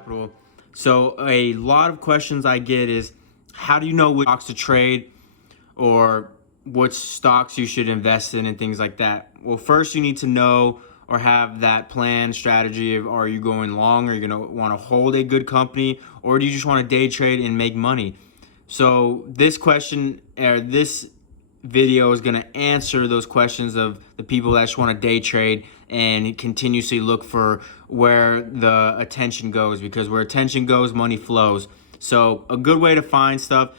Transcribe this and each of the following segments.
capital. So a lot of questions I get is, how do you know which stocks to trade or which stocks you should invest in and things like that? Well, first you need to know or have that plan strategy of, are you going long? Are you going to want to hold a good company, or do you just want to day trade and make money? So this question, or this video, is going to answer those questions of the people that just want to day trade and continuously look for where the attention goes, because where attention goes, money flows. So a good way to find stuff,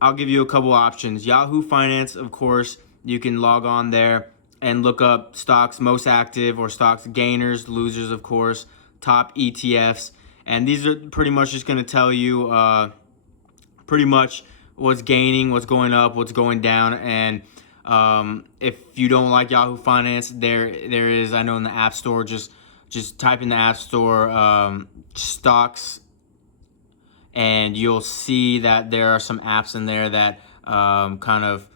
I'll give you a couple options. Yahoo Finance, of course, you can log on there and look up stocks most active, or stocks gainers, losers, of course, top ETFs. And these are pretty much just going to tell you pretty much what's gaining, what's going up, what's going down. And if you don't like Yahoo Finance, there is, I know in the App Store, just type in the App Store stocks, and you'll see that there are some apps in there that kind of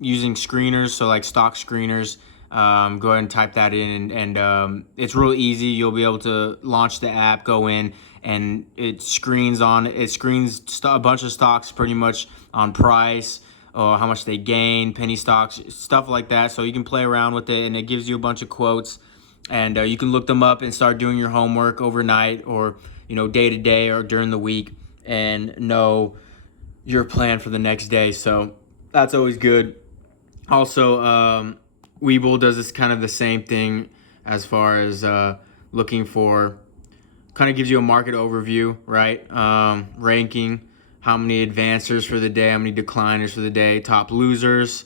using screeners, so like stock screeners. Go ahead and type that in, and it's real easy. You'll be able to launch the app, go in, and it screens a bunch of stocks pretty much on price, or how much they gain, penny stocks, stuff like that. So you can play around with it, and it gives you a bunch of quotes, and you can look them up and start doing your homework overnight, or day to day, or during the week, and know your plan for the next day. So that's always good. Also, Webull does this kind of the same thing as far as looking for, kind of gives you a market overview, right? Ranking, how many advancers for the day, how many decliners for the day, top losers,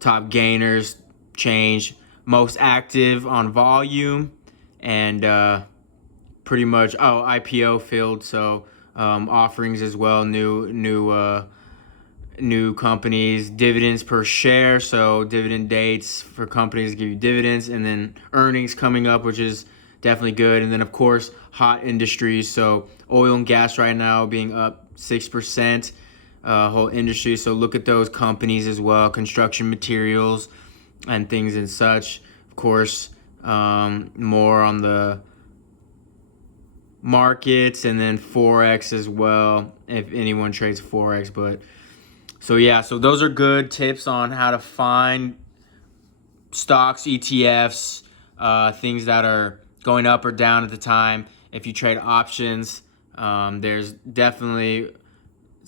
top gainers, change, most active on volume, and pretty much, IPO filled, so offerings as well, new companies, dividends per share, so dividend dates for companies to give you dividends, and then earnings coming up, which is definitely good. And then of course hot industries, so oil and gas right now being up 6%, whole industry, so look at those companies as well, construction materials and things and such. Of course, more on the markets, and then Forex as well, if anyone trades Forex. But so yeah, so those are good tips on how to find stocks, ETFs, things that are going up or down at the time. If you trade options, there's definitely,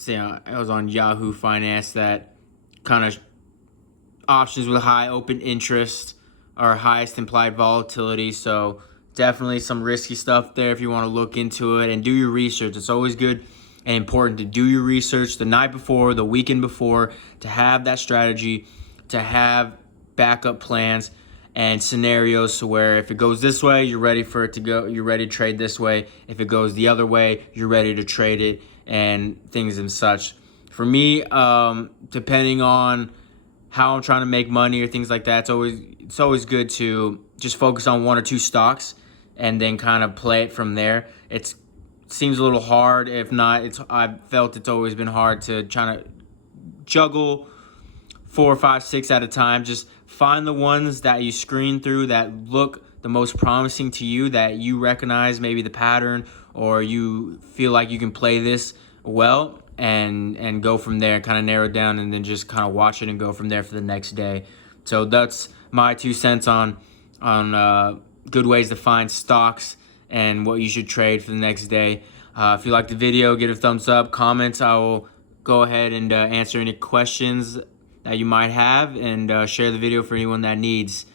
I was on Yahoo Finance, that kind of options with high open interest or highest implied volatility. So definitely some risky stuff there if you want to look into it and do your research. It's always good and important to do your research the night before, the weekend before, to have that strategy, to have backup plans and scenarios, so where if it goes this way, you're ready for it to go, you're ready to trade this way. If it goes the other way, you're ready to trade it, and things and such. For me, depending on how I'm trying to make money or things like that, it's always good to just focus on one or two stocks and then kind of play it from there. It seems a little hard. If not, I've felt it's always been hard to try to juggle 4, 5, 6 at a time. Just find the ones that you screen through that look the most promising to you, that you recognize maybe the pattern, or you feel like you can play this well, and go from there, kind of narrow it down, and then just kind of watch it and go from there for the next day. So that's my 2 cents on good ways to find stocks and what you should trade for the next day. If you like the video, give it a thumbs up, comments. I will go ahead and answer any questions that you might have, and share the video for anyone that needs.